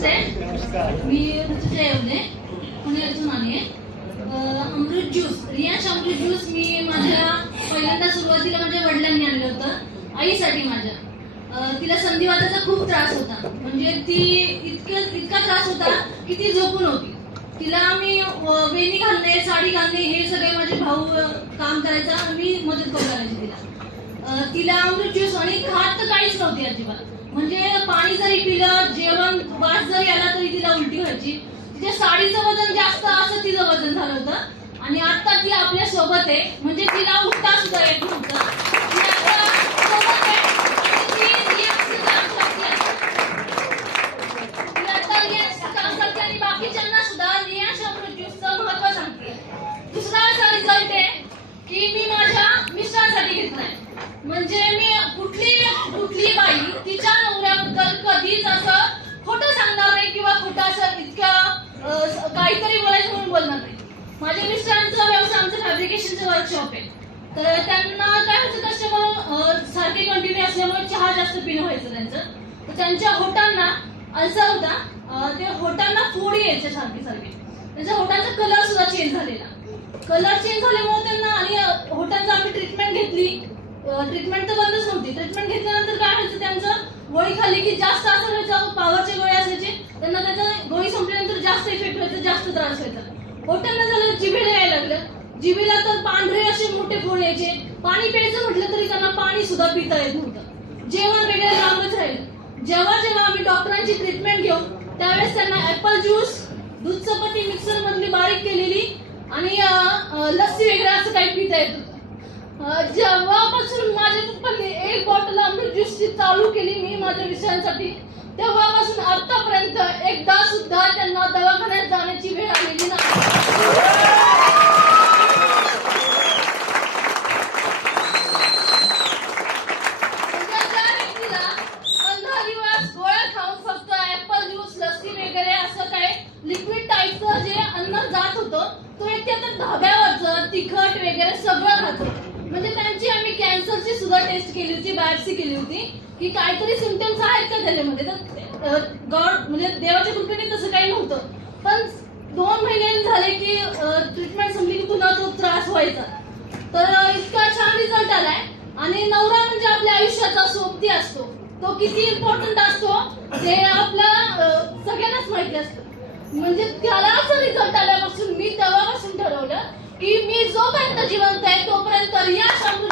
नमस्ते मी ऋतुजा येवले पुण्यातून आली आहे. अमृत ज्यूस रियाश अमृत ज्यूस मी माझ्या पहिल्यांदा सुरुवातीला माझ्या वडिलांनी आणलं होतं आईसाठी माझ्या. तिला संधिवाताचा खूप त्रास होता. म्हणजे ती इतकं इतका त्रास होता की ती झोपून होती. तिला मी वेणी घालणे साडी घालणे हे सगळे माझे भाऊ काम करायचा मी मदत करू करायची तिला. तिला अमृत ज्यूस आणि खात तर काहीच नव्हती अजिबात. म्हणजे पाणी जरी पिलं जेवण वास जरी आला तरी तिला उलटी व्हायची. तिच्या साडीचं वजन जास्त असं तिचं वजन झालं होतं. आणि आता ती आपल्यासोबत आहे. म्हणजे तिला उठता सुद्धा येत नव्हतं. ती काम बाकीच्यांना सुद्धा रियाश अमृत महत्त्व सांगते. दुसरा असा रिझल्ट आहे की मी माझ्या मिस्टरांसाठी घेतलाय. म्हणजे मी काहीतरी बोलायचं म्हणून बोलणार नाही. माझ्या मिस्टरांचा व्यवसाय आमचं फॅब्रिकेशनचं वर्कशॉप आहे. तर त्यांना काय व्हायचं कस्टमर सारखे कंटिन्यू असल्यामुळे चहा जास्त पिणं व्हायचं त्यांचं. तर त्यांच्या होटांना अल्सर होता. ते होटांना फोडी यायच्या सारखी सारखे. त्यांच्या होटांचा कलर सुद्धा चेंज झालेला. कलर चेंज झाल्यामुळे त्यांना आणि होटांचा आम्ही ट्रीटमेंट घेतली. ट्रीटमेंट तर बंदच नव्हती. ट्रीटमेंट घेतल्यानंतर काय व्हायचं त्यांचं गोळी खाल्ली की जास्त असं व्हायचं पॉवरचे गोळी असायचे. त्यांना जास्त जास्त त्रास व्हायचा होटांना झालं जिभेला यायला लागलं. जिभेला तर पांढरे असे मोठे फोड यायचे. पाणी प्यायचं म्हटलं तरी त्यांना पाणी सुद्धा पिता येत नव्हतं. जेवण वेगळं लांबच राहिलं. जेव्हा जेव्हा आम्ही डॉक्टरांची ट्रीटमेंट घेऊ त्यावेळेस त्यांना ऍपल ज्यूस दूध चपाती मिक्सर मधली बारीक केलेली आणि लस्सी वगैरे असं काही पिता येत होतं जेव्हापासून माझ्या पप्पांनी एक बॉटल अमृत ज्यूसची चालू केली मी माझ्या विषयांसाठी तेव्हापासून आतापर्यंत एकदा सुद्धा त्यांना दवाखान्यात जाण्याची वेळ आलेली नाही दिवस फक्त लस्सी वगैरे असं काय जे अन्न जात होतं तो एक धाब्यावरचं तिखट वगैरे सगळं होतं. म्हणजे त्यांची आम्ही कॅन्सरची सुद्धा टेस्ट केली होती बायोप्सी केली होती की काहीतरी सिमटम्स आहेत का त्याच्यामध्ये? तर गॉड म्हणजे देवाच्या कृपेने तसं काही नव्हतं. पण दोन महिने झाले की ट्रीटमेंट संपली की पुन्हा तो त्रास व्हायचा. तर इतका छान रिझल्ट आलाय. आणि नवरा म्हणजे आपल्या आयुष्याचा सोबती असतो. तो किती इम्पॉर्टंट असतो ते आपल्या सगळ्यांनाच माहिती असतं. म्हणजे त्याला असं रिझल्ट आल्यापासून मी तेव्हापासून ठरवलं की मी जोपर्यंत जिवंत आहे तोपर्यंत या शांत